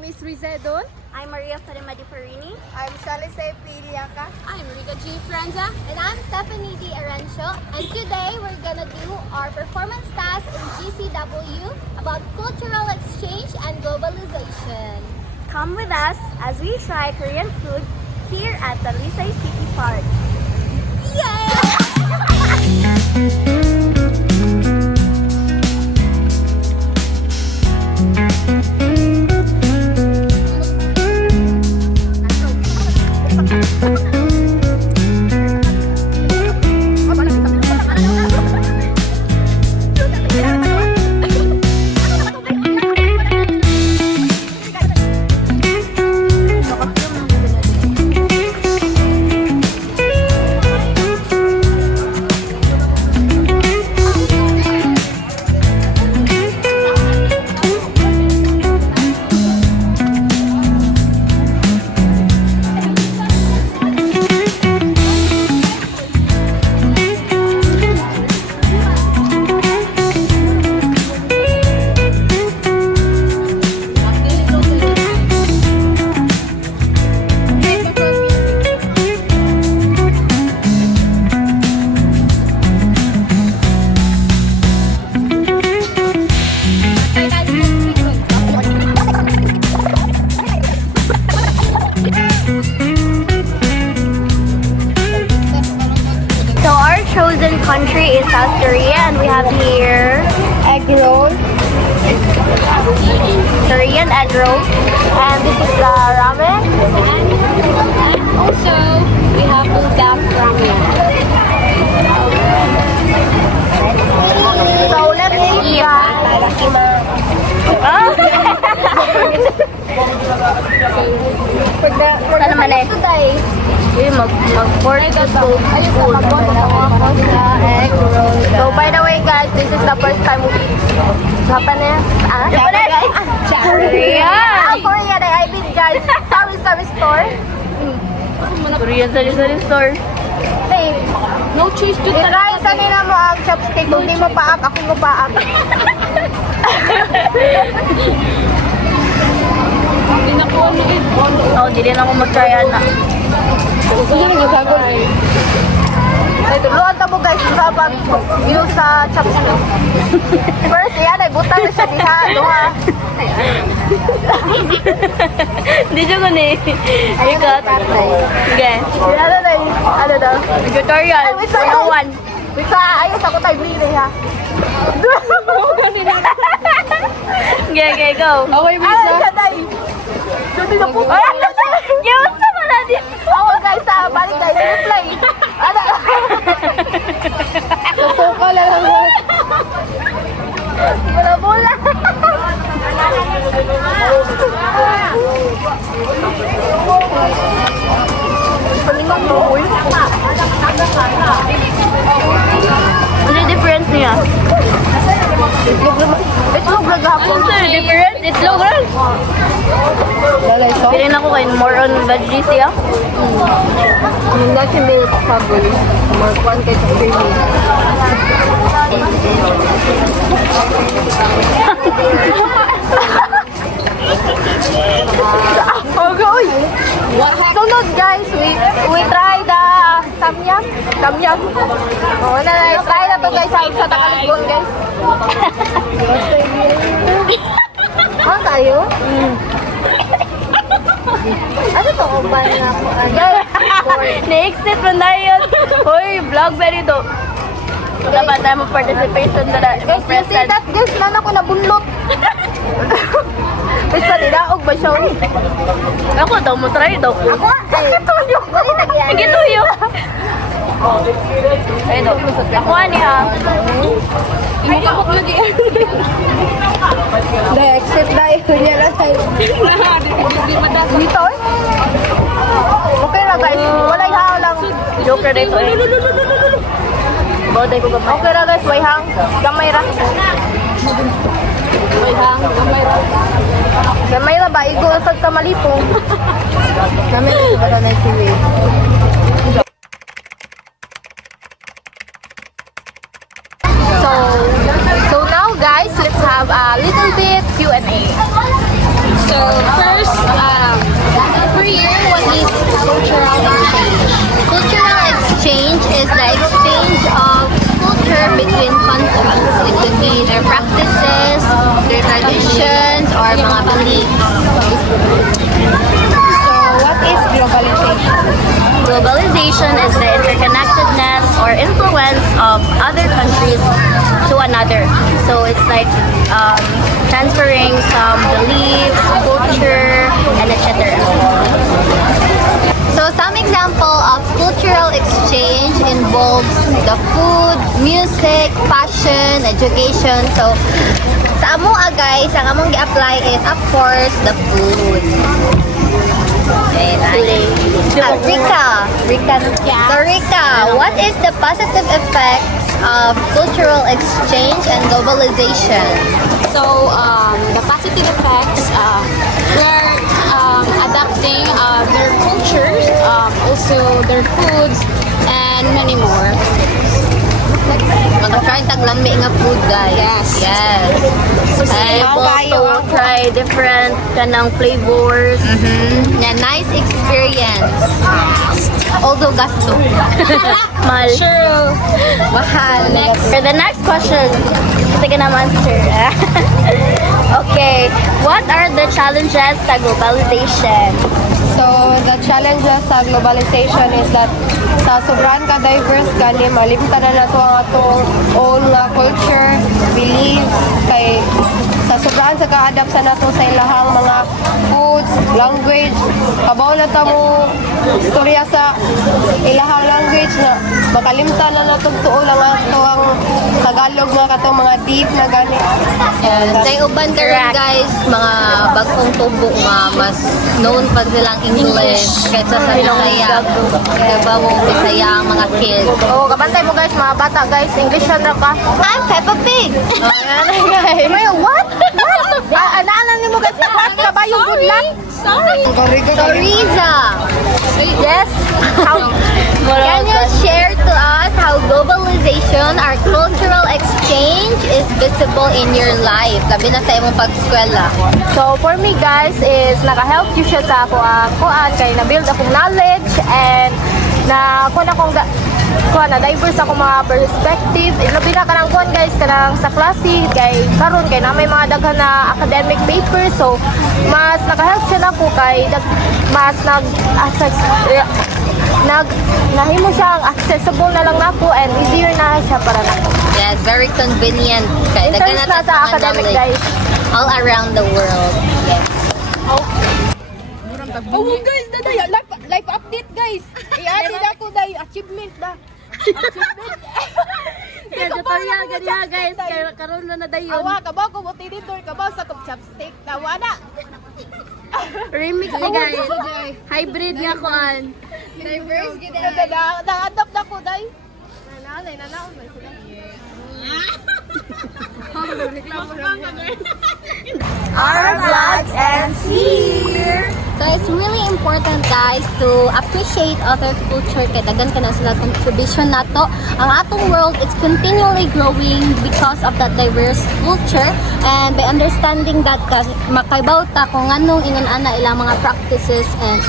name is Rizedon. I'm Maria Farima Di Perini. I'm Shalice Piliaca. I'm Rica G. Franza. And I'm Stephanie D. Arancio. And today we're gonna do our performance task in GCW about cultural exchange and globalization. Come with us as we try Korean food here at the Lisay City Park. Yay! Country is South Korea, and we have here Egg roll. Korean egg roll, and this is the ramen, And also, we have Buldak ramen. so let's eat Ano naman eh? Mag-pork food. Egg roll. So by the way guys, this is the first time we eat Japanese. Japanese? Korean! Korean I mean guys, sari-sari store. Korean sari-sari store. Hey, No choice to Try sa nila mo ang chopstick. Kung di mo paak, ako mo paak. Hindi na po ano eh. Oo, di rin ako mag-try na. ay tuluan ta mo guys sa pag-use sa chopstick. First, yan ay butan na siya diha. Duha. Hindi siya gani. Ikat. Sige. Ano daw? Tutorial. Ay, wait, sorry. 101. Wait sa ayos ako tayo bili ha. Okay, go. Okay, Ay, kaday. Dito na po. Ay, yun sa pala di. Ako guys, balik guys, replay. Ano? Suka lang. Bola-bola. Paningang mo, uy. Ano yung difference niya? Itlog na gapon. Ano yung difference? It's low, girl. Piling ako kayo more on veggies siya. Hindi si milk sabon. More kwan kay creamy. Okay. Sunod guys, we try the samyang. Samyang. Oh, try na to guys sa Takalibon guys. Ano tayo? Ano to? Uban na ako. Na-exit mo na yun. Hoy, vlog ba rin to? Dapat tayo mag-participation na Guys, you see that guys, man ako nabunlot. Wait, sa nilaog ba siya? Ako daw mo try daw ko. Ako? Nagituyo. Dali nagyan. Nagituyo. Ay daw. Ako ani ha. Imukabok lagi. exit tayo niya lang tayo. Di madas. Dito eh. Okay lang guys, walay hang lang. Joker dito eh. Bauday ko gamay. Okay lang guys, way hang. Gamay ra. May hang, gamay ra. Gamay ra ba? Igo sa kamalipong. Kami ba na si Wei? So now guys, let's have a little bit Q&A. So, first, our mga beliefs. So, what is globalization? Globalization is the interconnectedness or influence of other countries to another. So it's like transferring some beliefs, culture, and etc. So some example of cultural exchange involves the food, music, fashion, education. So sa amo guys, ang among gi-apply is of course the food. Okay, Rika. So Rika, what is the positive effects of cultural exchange and globalization? So, the positive effects, we're adapting their cultures, also their foods, and many more. Mag-try taglambi nga food, guys. Yes. Able to try different kanang flavors. Na nice experience. Although gasto. Mahal. Sure. Mahal. For the next question, sige naman, sir. Okay, what are the challenges sa globalization? So, the challenges sa globalization is that sa sobrang ka-diverse gani, malimtan na nato ang atong own nga culture, belief, kay sa sobrang sa ka-adapt sa nato sa ilahang mga foods, language, kabaw na ta mo istorya sa ilahang language na makalimtan na nato tuo lang ato ang Tagalog nga katong mga deep na gani. Kay uban karon guys, mga bagong tubo nga mas known pa silang English kaysa sa Bisaya. Diba mo Bisaya ang mga kids. Oh, kabantay mo guys, mga bata guys, English na ka. I'm Peppa Pig! Guys. What? Naalan niyo mo guys, what ka ba yung good luck? Sorry! So Riza, Yes. can you share to us how globalization or cultural exchange is visible in your life? Labi na sa imong pag-eskwela. So for me guys is naka-help you siya sa ako kuan kay na-build akong knowledge and na kuan akong kuan na diverse ako mga perspective. Labi na kanang kuan guys kanang sa klase kay karon kay na may mga daghan na academic papers so mas naka-help siya na ko kay mas nahimo siyang accessible na lang nako and easier na siya para nako. Yes, very convenient. Kay In daghan terms na na sa mga academic knowledge guys. all around the world. Yes. Oh guys, daday life update guys. I-added ako day achievement da. Kaya tutorial ganyan guys, kaya karoon na dayon. Awa ka ba ko buti dito ka ba sa chopstick tawa na. Remix ni guys. Hybrid nga kuan. Diverse gid na-adapt na ko day. Nanay nanaon man sila. Our vlogs ends here. So it's really important guys to appreciate other culture kay daghan ka na sila contribution nato. Ang atong world is continually growing because of that diverse culture and by understanding that makaibaw ta kung anong ingon ana ilang mga practices and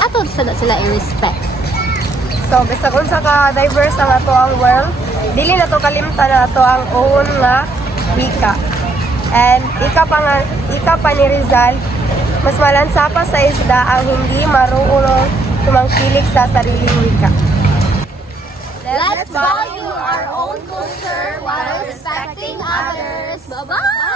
ato sila i-respect. So bisag unsa ka diverse ang ato ang world, dili na to kalimtan na ato ang own nga wika. And ika pa ni Rizal, mas malansa pa sa isda ang hindi marunong tumangkilik sa sariling wika. Let's value our own culture while respecting others. Bye-bye!